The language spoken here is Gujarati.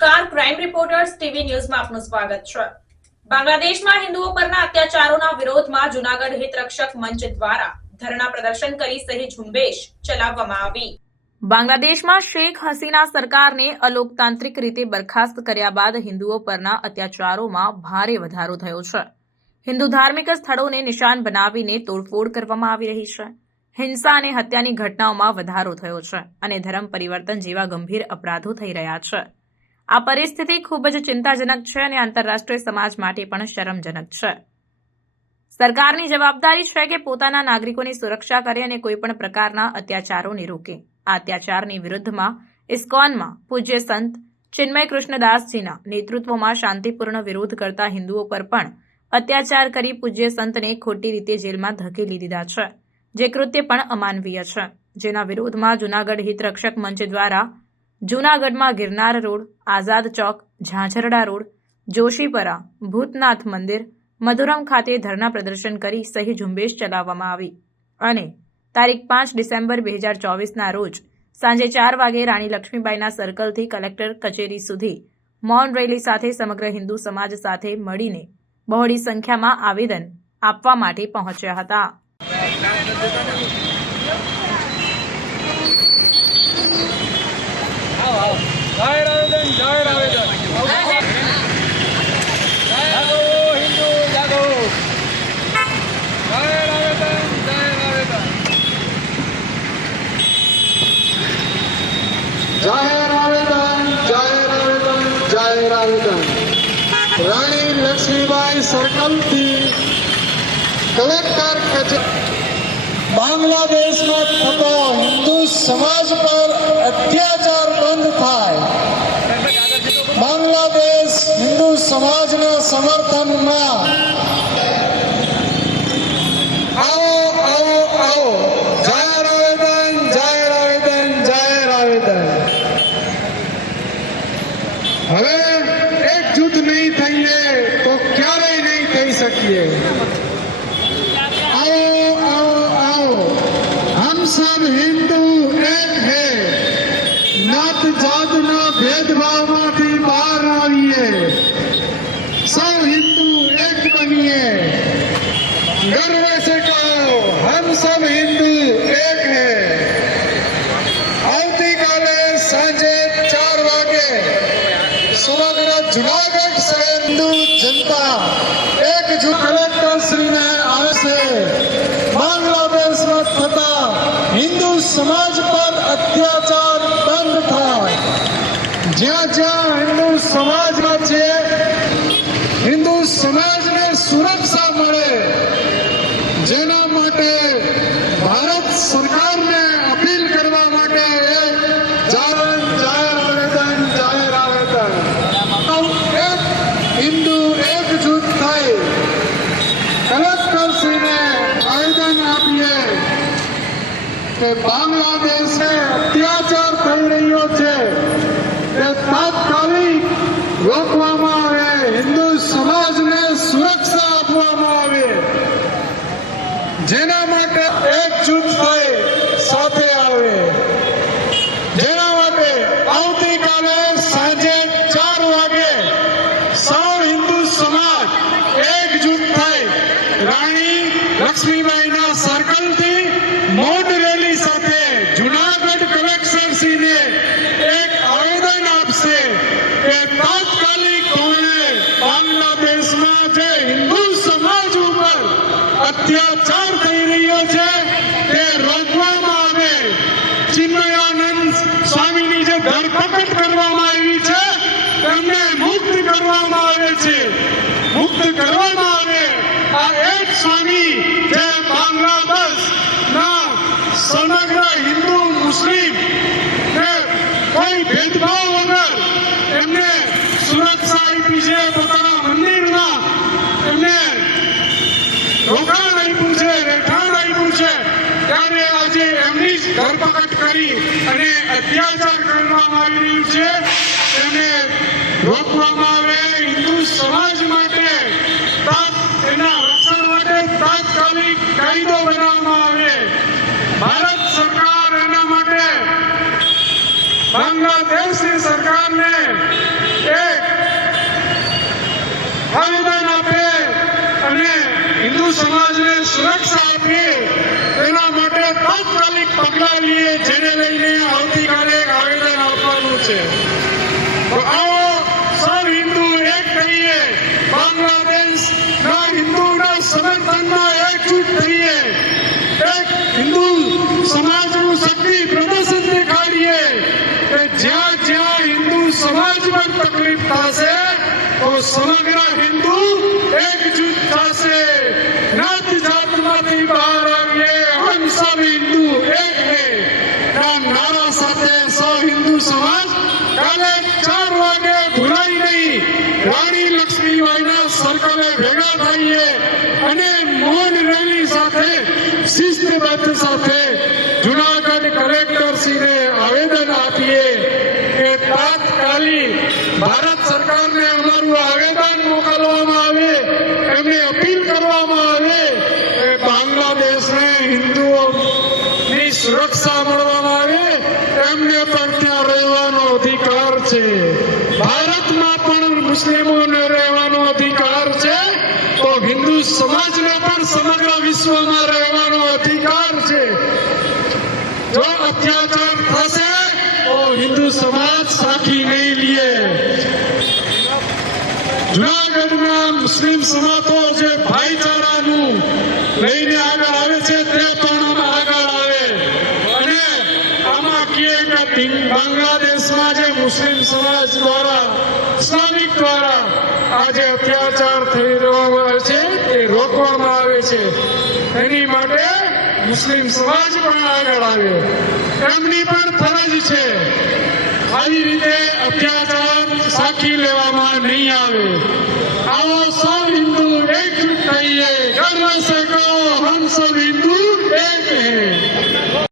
નમસ્કાર, ક્રાઇમ રિપોર્ટર્સ ટીવી ન્યૂઝમાં આપનું સ્વાગત છે। બાંગ્લાદેશમાં હિન્દુઓ પરના અત્યાચારોના વિરોધમાં જૂનાગઢ હિતરક્ષક મંચ દ્વારા ધરણા પ્રદર્શન કરી સહી ઝુંબેશ ચલાવવામાં આવી। બાંગ્લાદેશમાં શેખ હસીના સરકારને અલોકતાંત્રિક રીતે બરખાસ્ત કર્યા બાદ હિન્દુઓ પરના અત્યાચારોમાં ભારે વધારો થયો છે। હિન્દુ ધાર્મિક સ્થળોને નિશાન બનાવીને તોડફોડ કરવામાં આવી રહી છે। હિંસા અને હત્યાની ઘટનાઓમાં વધારો થયો છે અને ધર્મ પરિવર્તન જેવા ગંભીર અપરાધો થઈ રહ્યા છે। આ પરિસ્થિતિ ખૂબ જ ચિંતાજનક છે અને આંતરરાષ્ટ્રીય સમાજ માટે પણ શરમજનક છે। સરકારની જવાબદારી છે કે પોતાના નાગરિકોની સુરક્ષા કરે અને કોઈપણ પ્રકારના અત્યાચારોને રોકે। આ અત્યાચારની વિરુદ્ધમાં ઇસ્કોનમાં પૂજ્ય સંત ચિન્મય કૃષ્ણદાસજીના નેતૃત્વમાં શાંતિપૂર્ણ વિરોધ કરતા હિન્દુઓ પર પણ અત્યાચાર કરી પૂજ્ય સંતને ખોટી રીતે જેલમાં ધકેલી દીધા છે, જે કૃત્ય પણ અમાનવીય છે, જેના વિરોધમાં જૂનાગઢ હિતરક્ષક મંચ દ્વારા જૂનાગઢમાં ગિરનાર રોડ, આઝાદ ચોક, ઝાંઝરડા રોડ, જોશીપરા, ભૂતનાથ મંદિર, મધુરમ ખાતે ધરણા પ્રદર્શન કરી સહી ઝુંબેશ ચલાવવામાં આવી અને તારીખ 5 ડિસેમ્બર 2024ના રોજ સાંજે 4 વાગે રાણી લક્ષ્મીબાઈના સર્કલથી કલેક્ટર કચેરી સુધી મૌન રેલી સાથે સમગ્ર હિન્દુ સમાજ સાથે મળીને બહોળી સંખ્યામાં આવેદન આપવા માટે પહોંચ્યા હતા। रानी लक्ष्मीबाई सर्कल थी कलेक्टर बांग्लादेश में थतो हिंदू समाज पर अत्याचार बंद थाय। बांग्लादेश हिंदू समाज ने समर्थन में आओ आओ आओ जाहिर आवेदन जाहिर आवेदन जाहिर आवेदन। હવે एकजुट नहीं થઈએ તો ક્યારેય નહીં થઈ શકીએ। आओ आओ आओ हम सब हिंदू एक है, नात जात ना भेदभाव माથી બહાર આવીએ, सब हिंदू एक बनिए, गर्व से कहो हम सब हिंदू एक है। આવતીકાલે સાંજે 4 વાગે સમગ્ર જૂનાગઢ શહેર હિન્દુ જનતા એકજૂટ કલેક્ટર શ્રીને આવશે। બાંગ્લાદેશમાં થતા હિન્દુ સમાજ પર અત્યાચાર બંધ થાય। જ્યાં જ્યાં હિન્દુ સમાજમાં છે હિન્દુ સમાજને સુરક્ષા મળે, જેના માટે ભારત સરકારને અપીલ કરવા માટે જાહેર આવેદન हिंदू एकजुट થઈ કલેક્ટર શ્રીને આવેદન આપીએ કે બાંગ્લાદેશે અત્યાચાર થઈ રહ્યો છે તે તાત્કાલિક રોકવામાં આવે, હિન્દુ સમાજને સુરક્ષા આપવામાં આવે, જેના માટે એકજૂટ થઈ સાથે આવે। જેના માટે આવતીકાલે સાંજે 4 વાગે સૌ હિન્દુ સમાજ એકજૂટ થઈ રાણી લક્ષ્મીબાઈના સર્કલથી મૌન રેલી સાથે જૂનાગઢ કલેક્ટરશ્રીને એક આવેદન આપશે કે તાત્કાલિક ધોરણે બાંગ્લાદેશમાં જે હિન્દુ સમાજ ઉપર અત્યાચાર થઈ રહ્યો છે તે રોકવામાં આવે। ચિન્મયાનંદ સ્વામીની જે ધરપકડ કરવામાં આવી છે તેમને મુક્ત કરવામાં આવે છે, મુક્ત કરવામાં આવે। આ એક સ્વામી જે બાંગ્લાદેશના સમગ્ર હિન્દુ મુસ્લિમ ને કોઈ ભેદભાવ વગર એમને સુરક્ષા આપી છે, પોતાના મંદિરમાં એમને રોકાણ આપ્યું છે, રહેઠાણ આપ્યું છે, ત્યારે આજે એમની જ ધરપકડ કરી અને અત્યાચાર કરવામાં આવી રહ્યું છે તેને રોકવામાં આવે। હિન્દુ સમાજ માટે એના રક્ષણ માટે તાત્કાલિક કાયદો બનાવવામાં આવે। ભારત સરકાર એના માટે બાંગ્લાદેશની સરકારને સુરક્ષા આપીએ તેના માટે તાત્કાલિક પગલાં લઈએ, જેને લઈને આવતીકાલે એક આવેદન આપવાનું છે. તો આવો સૌ હિન્દુ એક થઈએ, બાંગ્લાદેશના હિન્દુના સમર્થનમાં એકજૂટ થઈએ, એક હિન્દુ સમાજનું શક્તિ પ્રદર્શન દેખાડીએ કે જ્યાં જ્યાં હિન્દુ સમાજમાં તકલીફ થશે તો સમગ્ર હિન્દુ એકજૂટ થશે. નાત જાતમાંથી બહાર આવીએ, હમ સબ હિન્દુ એક હે ના નારા સાથે સૌ હિન્દુ સમાજ કાલે 4 વાગે ભૂલાઈ નહીં રાણી લક્ષ્મીબાઈના સર્કલે ભેગા થઈએ અને મૌન રેલી સાથે શિસ્તબદ્ધ સાથે જુનાગઢ કલેક્ટરશ્રીને આવેદન આપીએ કે તાત્કાલિક ભારત સરકારને અમારું આવેદન મોકલવામાં આવે, એમને અપીલ કરવામાં આવે કે બાંગ્લાદેશને હિન્દુઓની સુરક્ષા મળવામાં આવે, એમને પણ ત્યાં રહેવાનો અધિકાર છે. ભારતમાં પણ મુસ્લિમોને રહેવાનો અધિકાર છે, તો હિન્દુ સમાજને પણ સમગ્ર વિશ્વમાં રહેવાનો અધિકાર છે. જો અત્યાચાર થશે તો હિન્દુ સમાજ સાખી નહીં લે. જુનાગઢના મુસ્લિમ સમાજો જે ભાઈચારાનું લઈને આગળ આવે છે તે પણ આગળ આવે અને આમાં કહે કે બાંગ્લાદેશમાં જે મુસ્લિમ સમાજ દ્વારા ઇસ્લામિક દ્વારા આજે અત્યાચાર થઈ રહ્યો છે તે રોકવામાં આવે છે. એની માટે મુસ્લિમ સમાજ પણ આગળ આવે, એમની પણ ફરજ છે. આવી રીતે અત્યાચાર સાખી લેવામાં નહીં આવે. આવો સૌ હિન્દુ એકજૂટ થઈએ, ગર્વ સે કહો હમ સબ હિન્દુ